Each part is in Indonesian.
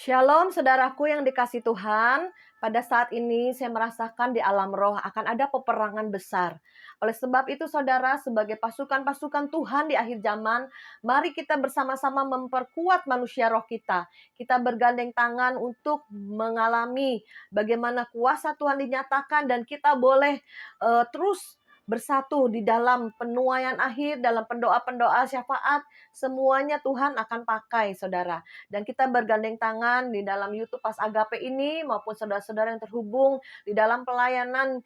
Shalom saudaraku yang dikasih Tuhan. Pada saat ini saya merasakan di alam roh akan ada peperangan besar. Oleh sebab itu saudara, sebagai pasukan-pasukan Tuhan di akhir zaman, mari kita bersama-sama memperkuat manusia roh kita. Kita bergandeng tangan untuk mengalami bagaimana kuasa Tuhan dinyatakan, dan kita boleh terus bersatu di dalam penuaian akhir, dalam pendoa-pendoa syafaat. Semuanya Tuhan akan pakai saudara. Dan kita bergandeng tangan di dalam YouTube Pas Agape ini, maupun saudara-saudara yang terhubung di dalam pelayanan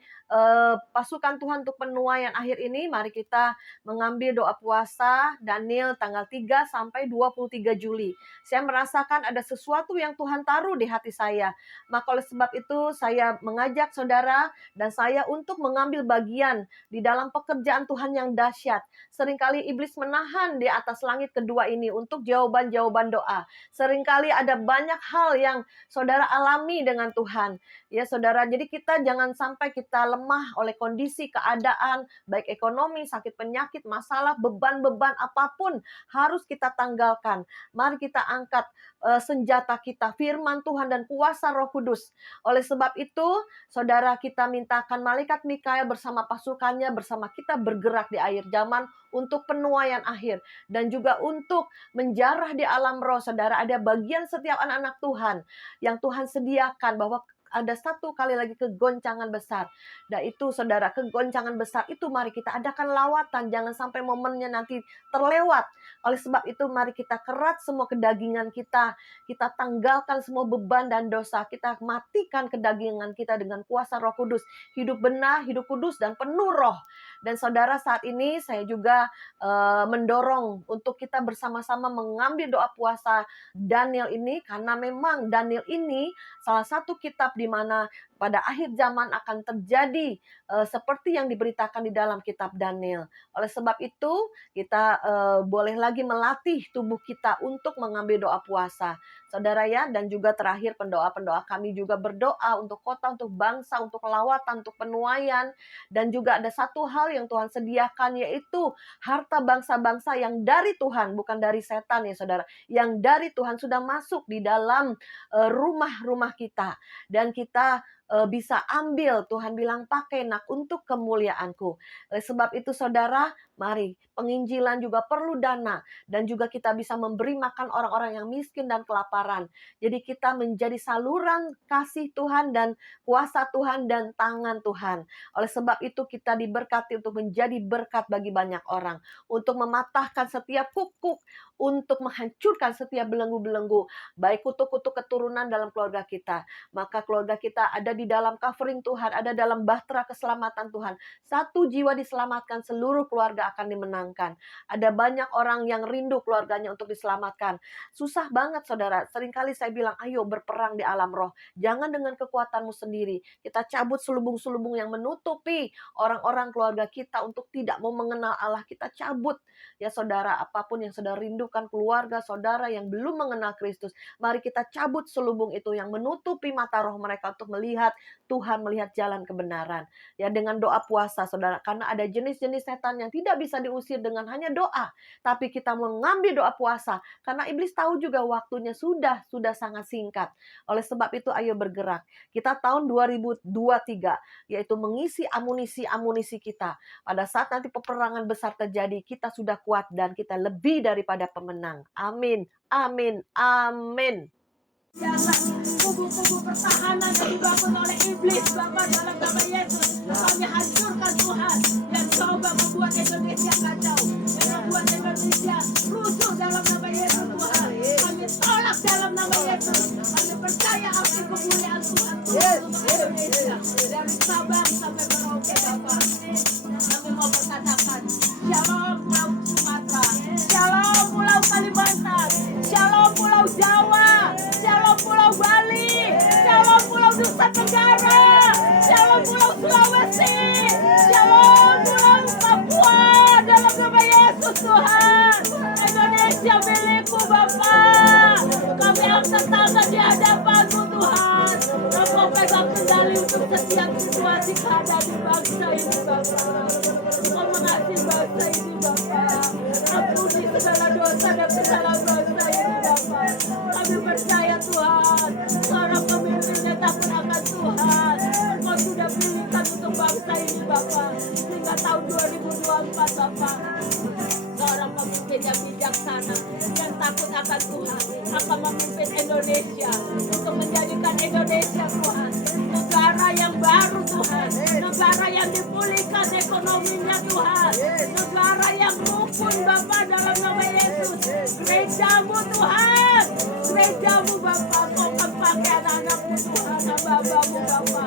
pasukan Tuhan untuk penuaian akhir ini. Mari kita mengambil doa puasa Daniel tanggal 3 sampai 23 Juli. Saya merasakan ada sesuatu yang Tuhan taruh di hati saya. Maka oleh sebab itu saya mengajak saudara dan saya untuk mengambil bagian di dalam pekerjaan Tuhan yang dahsyat. Seringkali iblis menahan di atas langit kedua ini untuk jawaban-jawaban doa. Seringkali ada banyak hal yang saudara alami dengan Tuhan. Ya saudara, jadi kita jangan sampai kita lemah oleh kondisi, keadaan, baik ekonomi, sakit penyakit, masalah, beban-beban apapun harus kita tanggalkan. Mari kita angkat senjata kita, firman Tuhan dan kuasa Roh Kudus. Oleh sebab itu, saudara, kita mintakan malaikat Mikael bersama pasukannya, bersama kita bergerak di akhir zaman untuk penuaian akhir. Dan juga untuk menjarah di alam roh, saudara, ada bagian setiap anak-anak Tuhan yang Tuhan sediakan bahwa ada satu kali lagi kegoncangan besar. Dan itu saudara, kegoncangan besar itu mari kita adakan lawatan. Jangan sampai momennya nanti terlewat. Oleh sebab itu mari kita kerat semua kedagingan kita. Kita tanggalkan semua beban dan dosa. Kita matikan kedagingan kita dengan kuasa Roh Kudus. Hidup benar, hidup kudus dan penuh roh. Dan saudara, saat ini saya juga mendorong untuk kita bersama-sama mengambil doa puasa Daniel ini. Karena memang Daniel ini salah satu kitab di mana pada akhir zaman akan terjadi seperti yang diberitakan di dalam kitab Daniel. Oleh sebab itu kita boleh lagi melatih tubuh kita untuk mengambil doa puasa. Saudara ya, dan juga terakhir pendoa-pendoa kami juga berdoa untuk kota, untuk bangsa, untuk lawatan, untuk penuaian. Dan juga ada satu hal yang Tuhan sediakan, yaitu harta bangsa-bangsa yang dari Tuhan, bukan dari setan ya saudara. Yang dari Tuhan sudah masuk di dalam rumah-rumah kita. Dan kita bisa ambil, Tuhan bilang pakai nak untuk kemuliaanku. Oleh sebab itu saudara, mari penginjilan juga perlu dana. Dan juga kita bisa memberi makan orang-orang yang miskin dan kelaparan. Jadi kita menjadi saluran kasih Tuhan dan kuasa Tuhan dan tangan Tuhan. Oleh sebab itu kita diberkati untuk menjadi berkat bagi banyak orang. Untuk mematahkan setiap kukuk, untuk menghancurkan setiap belenggu-belenggu. Baik kutuk-kutuk keturunan dalam keluarga kita. Maka keluarga kita ada di dalam covering Tuhan, ada dalam bahtera keselamatan Tuhan. Satu jiwa diselamatkan, seluruh keluarga akan dimenangkan. Ada banyak orang yang rindu keluarganya untuk diselamatkan. Susah banget saudara, seringkali saya bilang ayo berperang di alam roh. Jangan dengan kekuatanmu sendiri. Kita cabut selubung-selubung yang menutupi orang-orang keluarga kita untuk tidak mau mengenal Allah. Kita cabut ya saudara, apapun yang saudara rindukan, keluarga saudara yang belum mengenal Kristus. Mari kita cabut selubung itu yang menutupi mata roh mereka untuk melihat Tuhan, melihat jalan kebenaran. Ya, dengan doa puasa saudara, karena ada jenis-jenis setan yang tidak bisa diusir dengan hanya doa, tapi kita mengambil doa puasa karena iblis tahu juga waktunya sudah sangat singkat. Oleh sebab itu ayo bergerak. Kita tahun 2023 yaitu mengisi amunisi kita. Pada saat nanti peperangan besar terjadi, kita sudah kuat dan kita lebih daripada pemenang. Amin. Amin. Amin. Kubu-kubu pertahanan yang dibangun oleh iblis, Bapa, dalam nama Yesus, kami hancurkan Tuhan yang coba membuat Indonesia kacau, yang membuat Indonesia runtuh dalam nama Yesus Tuhan. Kami tolak dalam nama Yesus. Kami percaya akan kemuliaan Tuhan untuk Indonesia dari Sabang sampai Merauke, Bapa. Kami mau berkatakan Shalom Pulau Sumatera, Shalom Pulau Kalimantan, Shalom Pulau Jawa, Shalom Pulau Bali, Shalom Pulau Nusa Tenggara, Shalom Pulau Sulawesi, Shalom Pulau Papua, dalam nama Yesus Tuhan. Indonesia milikku Bapa. Kami angkat tangan di hadapan-Mu Tuhan. Engkau pegang kendali untuk setiap situasi keadaan di bangsa ini Bapa. Engkau mengasihi bangsa ini Bapa. Ampuni segala dosa dan kesalahan bangsa ini Bapa. Kami percaya Tuhan, seorang pemimpinnya takut akan Tuhan. Engkau sudah pilihkan untuk bangsa ini Bapa, hingga tahun 2024 Bapa. Seorang pemimpin yang bijaksana, yang takut akan Tuhan, akan memimpin Indonesia untuk menjadikan Indonesia Tuhan negara yang baru Tuhan, negara yang dipulihkan ekonominya Tuhan, negara yang rukun Bapa dalam nama Yesus. Gerejamu Tuhan, gerejamu Bapa, kau akan pakai anak-anakmu Tuhan, hamba-hambamu Bapa,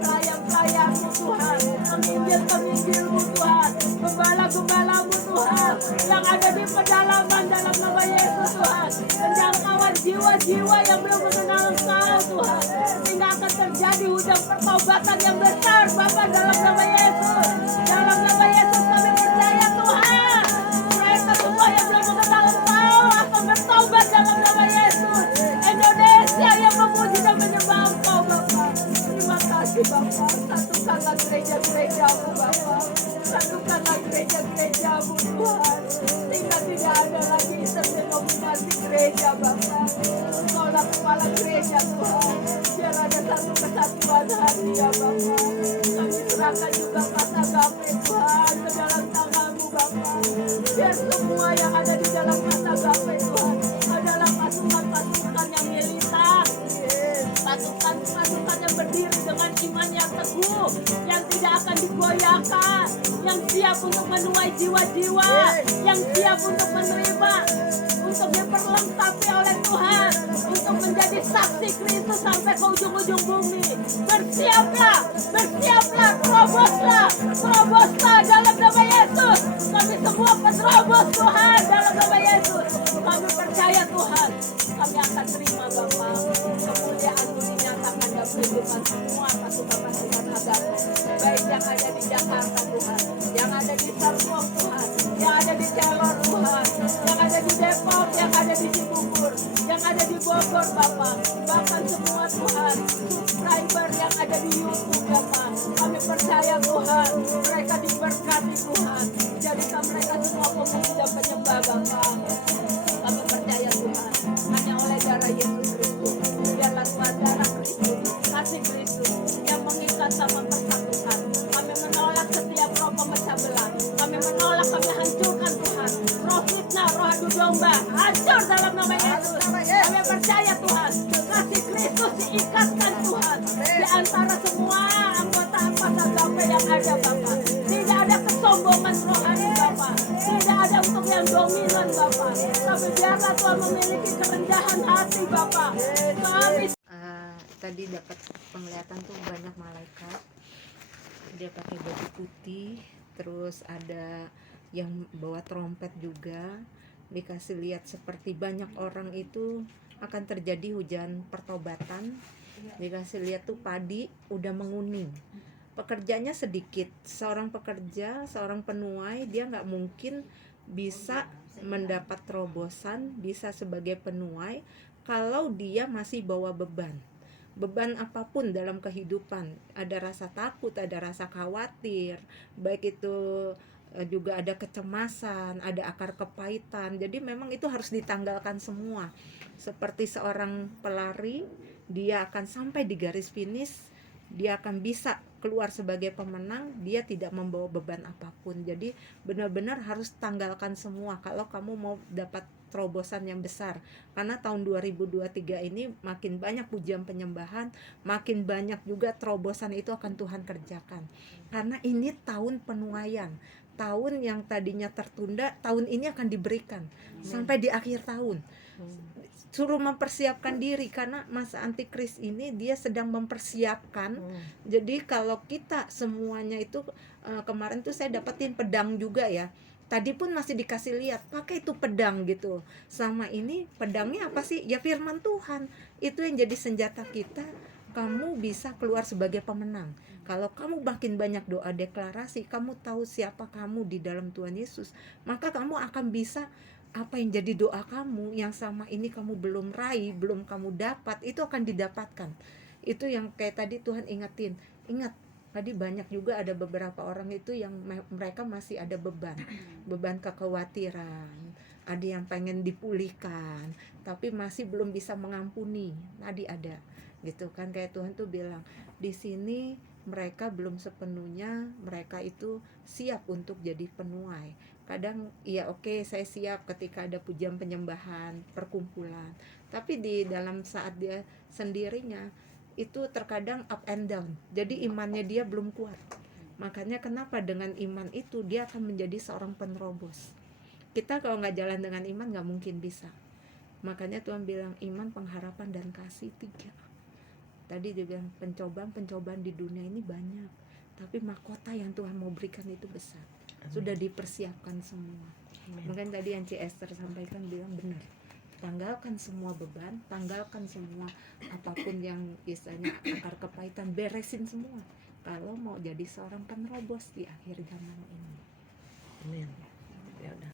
pelayan-pelayanmu Tuhan, penginjil-penginjilmu Tuhan, gembala-gembalamu Tuhan, yang ada di pedalaman dalam nama Yesus Tuhan, penjangkauan jiwa-jiwa yang belum mengenal Engkau Tuhan, sehingga akan terjadi hujan pertobatan yang besar Bapa dalam nama Yesus. Dalam nama Yesus kami percaya Tuhan, mereka semua yang belum mengenal Engkau akan bertobat dalam nama Yesus. Indonesia yang memuji dan menyembah Engkau Bapa. Terima kasih Bapa, satukanlah gereja-gerejamu Bapa, satukanlah gereja-gerejamu Tuhan, sehingga tidak ada lagi terdenominasi gereja Bapa. Engkaulah kepala gereja Tuhan, biar ada satu kesatuan hati ya Bapa. Kami serahkan juga mata gape Tuhan ke dalam tangan-Mu Bapa, biar semua yang ada di dalam mata gape Tuhan adalah pasukan-pasukan yang militan, pasukan-pasukan yang berdiri dengan iman yang teguh, yang tidak akan digoyahkan, yang siap untuk menuai jiwa-jiwa, yang siap untuk menerima, untuk diperlengkapi oleh Tuhan, untuk menjadi saksi Kristus sampai ke ujung-ujung bumi. Bersiaplah, bersiaplah, teroboslah dalam nama Yesus. Kami semua penerobos Tuhan dalam nama Yesus. Kami percaya Tuhan, kami akan terima Bapa, kemuliaan-Mu dinyatakan dalam kehidupan semua pasukan-pasukan agama, baik yang ada di Jakarta Tuhan, yang ada di Serpong Tuhan, yang ada di Celor Tuhan, yang ada di Depok, yang ada di Cibubur, yang ada di Bogor Bapa, bahkan semua Tuhan, subscriber yang ada di YouTube Bapa, kami percaya Tuhan, mereka diberkati Tuhan, jadikan mereka semua pemuji dan penyembah Bapa. Kami percaya Tuhan, hanya oleh darah Yesus Kristus, biarlah Tuhan darah Kristus, kasih Kristus yang mengikat sama persatukan. Kami menolak setiap roh pemecah belah, kami menolak, kami hancurkan Tuhan roh fitnah, roh adu domba, hancur dalam nama Yesus. Kami percaya Tuhan, kasih Kristus diikatkan Tuhan di antara semua anggota agape yang ada Bapa. Tidak ada kesombongan rohani Bapa, tidak ada untuk yang dominan Bapa, tapi biarlah Tuhan memiliki kerendahan hati Bapa. Kami tadi dapat penglihatan tuh banyak malaikat, dia pakai baju putih, terus ada yang bawa trompet juga, dikasih lihat seperti banyak orang itu akan terjadi hujan pertobatan, dikasih lihat tuh padi udah menguning, pekerjanya sedikit, seorang pekerja, seorang penuai dia nggak mungkin bisa mendapat terobosan, bisa sebagai penuai kalau dia masih bawa beban apapun dalam kehidupan, ada rasa takut, ada rasa khawatir, baik itu juga ada kecemasan, ada akar kepahitan. Jadi memang itu harus ditanggalkan semua. Seperti seorang pelari, dia akan sampai di garis finish, dia akan bisa keluar sebagai pemenang, dia tidak membawa beban apapun. Jadi benar-benar harus tanggalkan semua kalau kamu mau dapat terobosan yang besar. Karena tahun 2023 ini makin banyak pujian penyembahan, makin banyak juga terobosan itu akan Tuhan kerjakan. Karena ini tahun penuaian, tahun yang tadinya tertunda, tahun ini akan diberikan sampai di akhir tahun. Suruh mempersiapkan diri, karena masa antikris ini dia sedang mempersiapkan. Jadi kalau kita semuanya itu kemarin tuh saya dapetin pedang juga ya. Tadi pun masih dikasih lihat, pakai itu pedang gitu. Sama ini pedangnya apa sih? Ya firman Tuhan. Itu yang jadi senjata kita. Kamu bisa keluar sebagai pemenang. Kalau kamu makin banyak doa deklarasi, kamu tahu siapa kamu di dalam Tuhan Yesus, maka kamu akan bisa apa yang jadi doa kamu yang sama ini kamu belum raih, belum kamu dapat, itu akan didapatkan. Itu yang kayak tadi Tuhan ingetin. Ingat, tadi banyak juga ada beberapa orang itu yang mereka masih ada beban kekhawatiran, ada yang pengen dipulihkan tapi masih belum bisa mengampuni. Tadi ada gitu kan, kayak Tuhan tuh bilang di sini mereka belum sepenuhnya mereka itu siap untuk jadi penuai. Kadang ya oke, saya siap ketika ada pujian penyembahan perkumpulan, tapi di dalam saat dia sendirinya itu terkadang up and down, jadi imannya dia belum kuat. Makanya kenapa dengan iman itu dia akan menjadi seorang penerobos. Kita kalau nggak jalan dengan iman nggak mungkin bisa. Makanya Tuhan bilang iman, pengharapan, dan kasih, 3. Tadi dia bilang pencobaan di dunia ini banyak, tapi mahkota yang Tuhan mau berikan itu besar. Sudah dipersiapkan semua. Mungkin tadi yang Ci Esther sampaikan bilang benar. Tanggalkan semua beban, tanggalkan semua apapun yang istilahnya akar kepahitan, beresin semua. Kalau mau jadi seorang penerobos di akhir zaman ini. Amin. Ya udah.